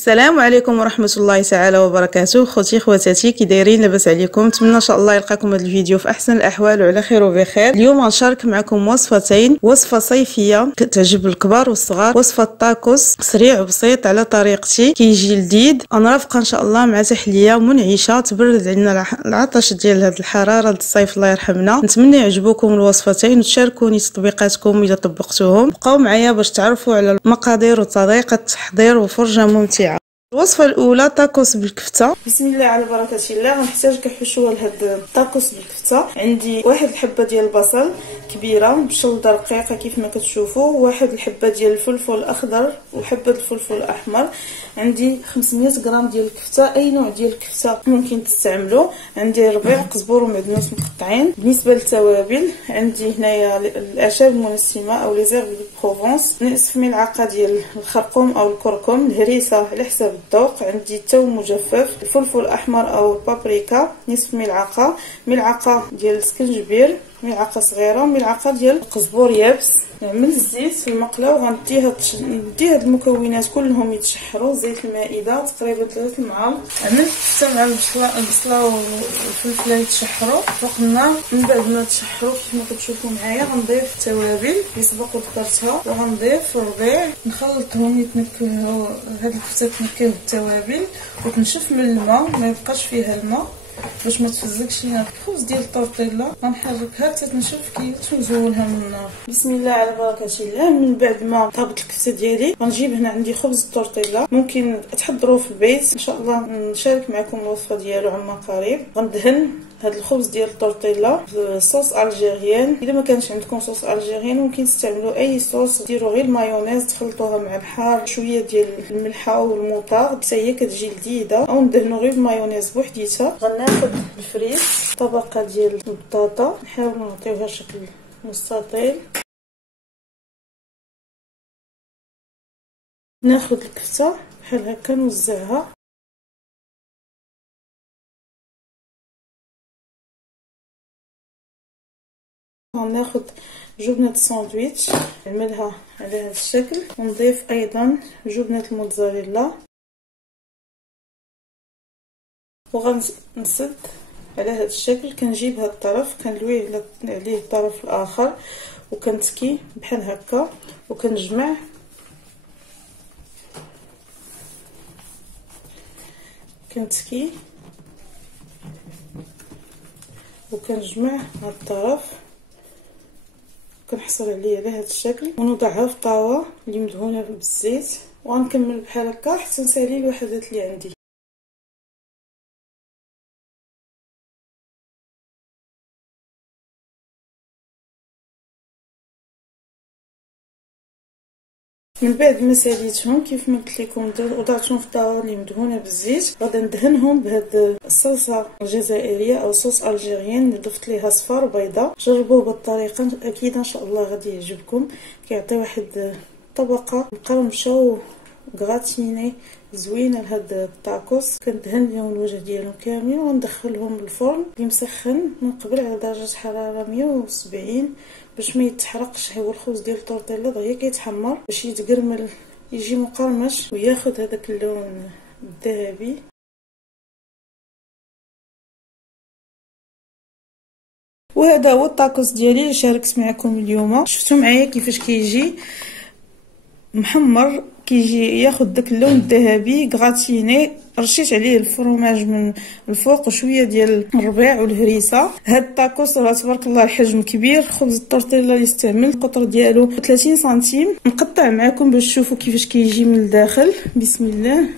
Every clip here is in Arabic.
السلام عليكم ورحمه الله تعالى وبركاته. خوتي خواتاتي كي دايرين؟ لاباس عليكم؟ نتمنى ان شاء الله يلقاكم هذا الفيديو في احسن الاحوال وعلى خير وبخير. اليوم غنشارك معكم وصفتين، وصفه صيفيه كتعجب الكبار والصغار، وصفه طاكوس سريع وبسيط على طريقتي، كيجي لذيذ. انا رافقه ان شاء الله مع تحليه منعشه تبرد عندنا العطش ديال هذه الحراره الصيف الله يرحمنا. نتمنى يعجبوكم الوصفتين وتشاركوني تطبيقاتكم اذا طبقتوهم. بقاو معايا باش تعرفوا على المقادير وطريقه التحضير وفرجه ممتعه. الوصفه الاولى طاكوس بالكفته. بسم الله على بركه الله. غنحتاج كحشوه لهاد الطاكوس بالكفته. عندي واحد الحبه ديال البصل كبيره بشلده رقيقه كيف ما كتشوفوا، واحد الحبه ديال الفلفل الاخضر وحبه الفلفل الاحمر، عندي 500 غرام ديال الكفته، اي نوع ديال الكفته ممكن تستعملوا، عندي ربيع قزبور ومعدنوس مقطعين. بالنسبه للتوابل عندي هنايا الاعشاب المنسمه او لي زيرب دو بروفونس، نصف ملعقه ديال الخرقوم او الكركم، الهريسه على حساب الذوق، عندي الثوم مجفف، الفلفل الاحمر او البابريكا نصف ملعقه، ملعقه ديال السكنجبير ملعقه صغيره، ملعقه ديال القزبور يابس. نعمل الزيت في المقله وغندي هاد المكونات كلهم يتشحروا. زيت المائده تقريبا 3 معالق. عملت الكفته مع البصله والفلفله يتشحروا فوق النار. من بعد ما تشحروا كيف ما كتشوفوا معايا غنضيف التوابل اللي سبق وذكرتها، وغنضيف الربيع نخلطهم يتنكهوا. هاد الكفته تنكه بالتوابل وتنشف من الماء، ما يبقاش فيها الماء باش ما تفزكش لينا. الخبز ديال الطورتيلا غنحركها حتى تنشف كي نزولها من النار. بسم الله على بركه الله. من بعد ما طابت الكفته ديالي غنجيب هنا عندي خبز الطورتيلا، ممكن تحضروه في البيت ان شاء الله. نشارك معكم الوصفه ديالو عما قريب. غندهن هاد الخبز ديال الطورتيلا بصوص الجيريان. اذا ما كانش عندكم صوص الجيريان ممكن تستعملوا اي صوص، ديروا غير المايونيز تخلطوها مع الحار شويه ديال الملحه والموطار حتى هي كتجي لذيذه، او ندهنوا غير المايونيز بوحديتها. غناخذ الفريز طبقه ديال البطاطا، نحاول نعطيوها شكل مستطيل. ناخذ الكفته بحال هكا نوزعها. غناخذ جبنه الساندويتش نعملها على هذا الشكل، ونضيف ايضا جبنه الموتزاريلا، وغنسد على هذا الشكل. كنجيب هذا الطرف كنلويه عليه الطرف الاخر وكنتكي بحال هكا، وكنجمع كنتكي وكنجمع هذا الطرف، كنحصل عليه على هذا الشكل، ونوضعها في طاوه اللي مدهونه بالزيت، وغنكمل بحال هكا حتى نسالي الوحدات اللي عندي. من بعد ما ساليتهم كيف ما قلت لكم وضعتهم في الطاوه اللي مدهونه بالزيت، غادي ندهنهم بهاد الصلصه الجزائريه او صوص الجيريان اللي ضفت ليها صفار وبيضه. جربوه بالطريقه اكيد ان شاء الله غادي يعجبكم. كيعطي واحد طبقه مقرمشه وغراتيني زوينه لهاد الطاكوس. كندهن لهم الوجه ديالهم كاملين وندخلهم للفرن اللي مسخن من قبل على درجه حراره 170 باش ما يتحرقش. هو الخبز ديال الطورتيلا دغيا كيتحمر باش يتقرمل يجي مقرمش وياخذ هذاك اللون الذهبي. وهذا هو الطاكوس ديالي اللي شاركت معكم اليوم. شفتوا معايا كيفاش كيجي محمر، كيجي ياخذ داك اللون الذهبي غراتيني. رشيت عليه الفرماج من الفوق وشويه ديال الربيع والهريسه. هاد الطاكوس راه تبارك الله الحجم كبير. خبز الطورتيلا اللي استعمل القطر ديالو 30 سنتيم. نقطع معكم باش تشوفوا كيفاش كيجي من الداخل. بسم الله.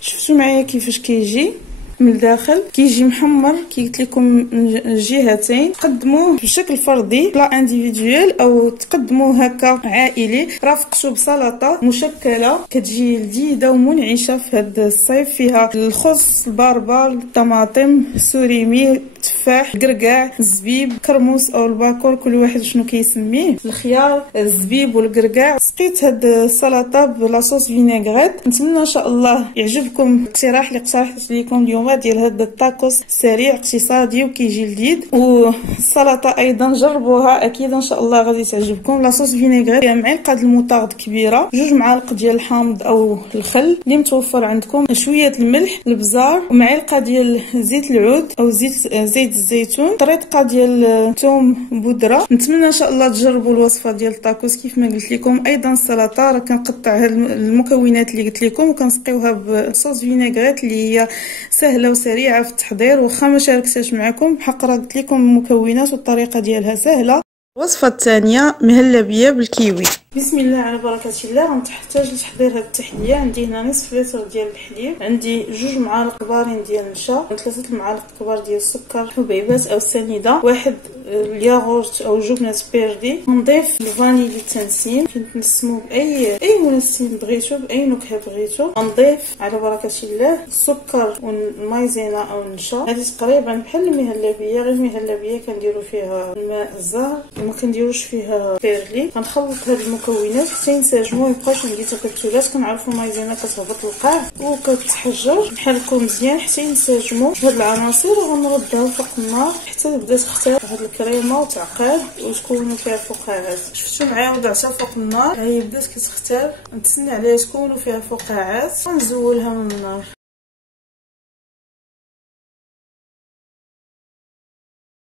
شفتوا معايا كيفاش كيجي من الداخل، كيجي محمر كي قلت لكم من الجهتين. تقدموه بشكل فردي بلا انديفيدويل، او تقدموه هكا عائلي رافقته بسلطه مشكله كتجي لذيذه ومنعشه في هذا الصيف. فيها الخس، البربر، الطماطم، السوريمي، التفاح، القرقاع، الزبيب، كرموس او الباكور، كل واحد شنو كيسميه، الخيار، الزبيب والقرقاع. سقيت هاد السلطه بلاصوص فينيغريت. نتمنى ان شاء الله يعجبكم الاقتراح اللي اقترحت لكم اليوم ديال هاد الطاكوس سريع اقتصادي وكيجي لذيذ. والسلطه ايضا جربوها، اكيد ان شاء الله غادي تعجبكم. لاصوص فينيغريت فيها معلقه د المطارد كبيره، 2 معالق ديال الحامض او الخل اللي متوفر عندكم، شويه الملح، البزار، ومعلقه ديال زيت العود او زيت الزيتون، طريقه ديال الثوم بودره. نتمنى ان شاء الله تجربوا الوصفه ديال الطاكوس كيف ما قلت لكم. ايضا السلطه راه كنقطع هاد المكونات اللي قلت لكم وكنسقيوها بصوص فينيغريت اللي هي سهله وسريعه في التحضير. واخا ما شاركتش معكم بحق راه قلت لكم المكونات والطريقه ديالها سهله. الوصفه الثانيه مهلبيه بالكيوي. بسم الله على بركه الله. غنحتاج لتحضير هذه التحليه. عندي هنا نصف لتر ديال الحليب، عندي 2 معالق كبارين ديال النشا، 3 معالق كبار ديال السكر حبيبات او سنيده، 1 الياغورت او جبنه بيردي. نضيف الفانيلي التنسيم، كنتنسمو باي منسم بغيتو، باي نكهه بغيتو. نضيف على بركه الله السكر والمايزينا او النشا. هذه تقريبا بحال المهلبيه، غير المهلبيه كنديروا فيها الماء الزهر، ما كنديروش فيها بيرلي. غنخلط هاد المكونات حتى ينسجموا، ميبقاوش عندي تكتلات. كنعرفوا المايزينا كتهبط القاع وكتحجر، نحركو مزيان حتى ينسجموا هاد العناصر. وغنردها فوق النار حتى تبدا تختار هاد الكريمه وتعقد وتكونوا فيها فقاعات. شفتوا معايا وضعتها فوق النار، هي بدات كتختار. نتسنى عليها تكونوا فيها فقاعات ونزولها من النار.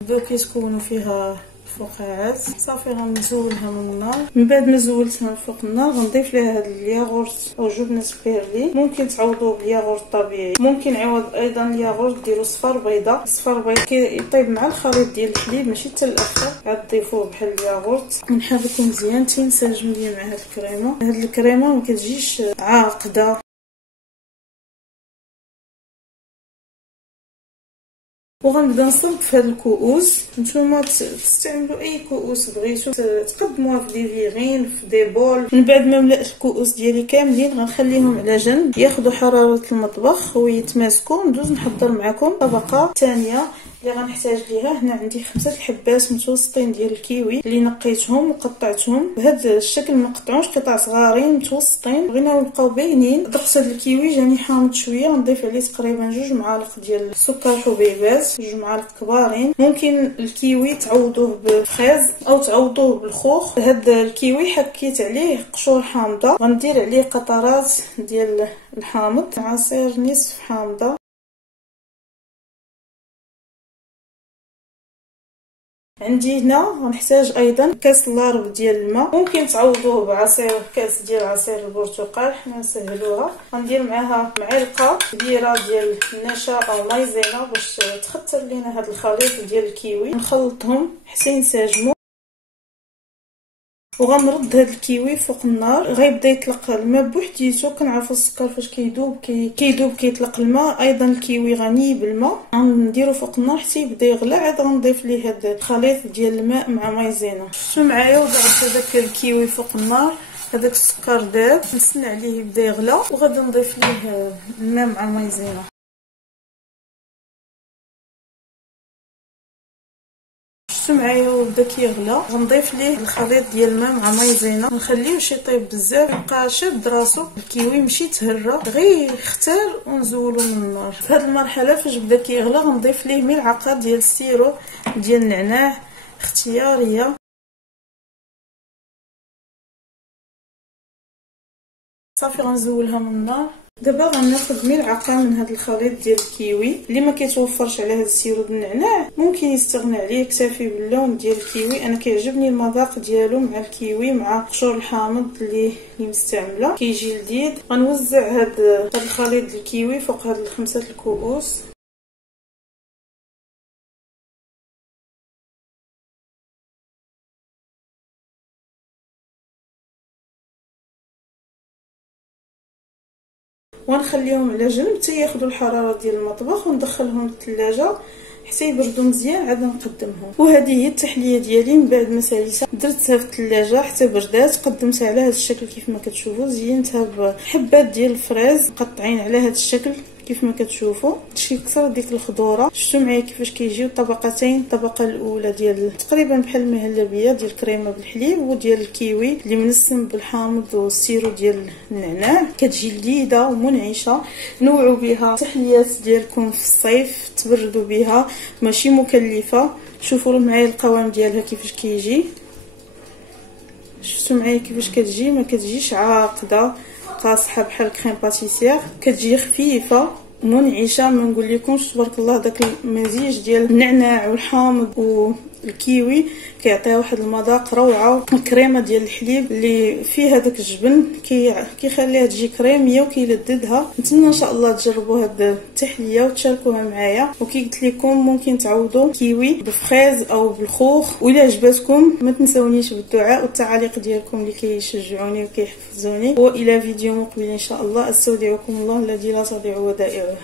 بداو كيتكونوا فيها فقاعات صافي. غنزولها من النار. من بعد ما زولتها فوق النار غنضيف لها هذا الياغورت او جبنه بيرلي. ممكن تعوضوه بالياغورت الطبيعي، ممكن عوض ايضا الياغورت ديروا صفر بيضاء. صفر بيضاء كيطيب مع الخليط ديال الحليب ماشي حتى الاخر، عاد تضيفوه بحال الياغورت. نحركو مزيان حتى ينسجم ليا مع هاد الكريمه. هاد الكريمه ما كتجيش عاقده. وغنبدا نصب في هاد الكؤوس. نتوما تستعملوا اي كؤوس بغيتو، تقدموها في دي فيغين، في دي بول. من بعد ما ملات الكؤوس ديالي كاملين غنخليهم على جنب ياخذوا حراره المطبخ ويتماسكوا. ندوز نحضر معكم الطبقه الثانيه اللي غنحتاج ليها. هنا عندي 5 الحبات متوسطين ديال الكيوي اللي نقيتهم وقطعتهم بهذا الشكل. ما نقطعوش قطع صغارين متوسطين، بغيناو يبقاو باينين. ضغط هذا الكيوي جاني حامض شويه، نضيف عليه تقريبا 2 معالق ديال السكر حبيبات، 2 معالق كبارين. ممكن الكيوي تعوضوه بفريز او تعوضوه بالخوخ. هذا الكيوي حكيت عليه قشور حامضه، غندير عليه قطرات ديال الحامض، عصير نصف حامضه. عندي هنا غنحتاج ايضا كاس لارب ديال الماء، ممكن تعوضوه بعصير كاس ديال عصير البرتقال، حنا نسهلوها. غندير معاها معلقه كبيره ديال النشا او مايزينا باش تخثر لينا هذا الخليط ديال الكيوي. نخلطهم حتى ينسجموا. وغنرد هذا الكيوي فوق النار، غيبدا يطلق الماء بوحديتو. كنعرفوا السكر فاش كيذوب كيطلق الماء. ايضا الكيوي غني بالماء. غنديرو فوق النار حتى يبدا يغلى. عاد غنضيف ليه هذا الخليط ديال الماء مع مايزينا. شفتوا معايا وضعت هذاك الكيوي فوق النار، هذاك السكر داب. نستنى عليه يبدا يغلى وغادي نضيف ليه الماء مع مايزينا. شفتوا معايا وبدا كيغلى. غنضيف ليه الخليط ديال الماء مع مايزينا، نخليه شي يطيب بزاف، يبقى شاد راسو. الكيوي ماشي تهرى، غير يختار ونزولو من النار. في هذه المرحله فاش بدا كيغلى غنضيف ليه ملعقه ديال السيرو ديال النعناع اختياريه. صافي غنزولها من النار. دابا غناخذ ملعقه من هذا الخليط ديال الكيوي. اللي ما كيتوفرش على هذا السيرو ديال النعناع ممكن يستغنى عليه، يكتفي باللون ديال الكيوي. انا كيعجبني المذاق ديالو مع الكيوي مع قشور الحامض اللي مستعمله، كيجي لذيذ. غنوزع هذا الخليط ديال الكيوي فوق هاد 5 الكؤوس. ونخليهم على جنب حتى ياخذوا الحراره ديال المطبخ، وندخلهم للثلاجه حتى يبردوا مزيان. عاد نقدمهم. وهذه هي التحليه ديالي من بعد ما ساليتها. درتها في الثلاجه حتى بردات، قدمتها على هذا الشكل كيف ما كتشوفوا. زينتها بحبات ديال الفريز مقطعين على هذا الشكل كيف ما كتشوفوا شي كثر ديك الخضوره. شفتوا معايا كيفاش كيجيو طبقتين. الطبقه الاولى ديال تقريبا بحال المهلبيه ديال الكريمه بالحليب وديال الكيوي اللي منسم بالحامض والسيرو ديال النعناع، كتجي لذيذه ومنعشه. نوعوا بها تحليات ديالكم في الصيف تبردوا بها، ماشي مكلفه. شوفوا معايا القوام ديالها كيفاش كيجي. شفتوا معايا كيفاش كتجي، ما كتجيش عاقده قاصحه بحال كريم باتيسير، كتجي خفيفه منعشه. ما نقول لكمش تبارك الله داك المزيج ديال النعناع والحامض والكيوي كيعطيها واحد المذاق روعه. الكريمه ديال الحليب اللي فيها داك الجبن كيخليها تجي كريميه وكيلذذها. نتمنى ان شاء الله تجربوا هاد التحليه وتشاركوها معايا. وكي قلت لكم ممكن تعوضوا كيوي بفريز او بالخوخ. وإلا عجبتكم ما تنسونيش بالدعاء والتعاليق ديالكم اللي كيشجعوني وكيحفزوني. والى فيديو مقبل ان شاء الله. استودعكم الله الذي لا تضيع ودائعه.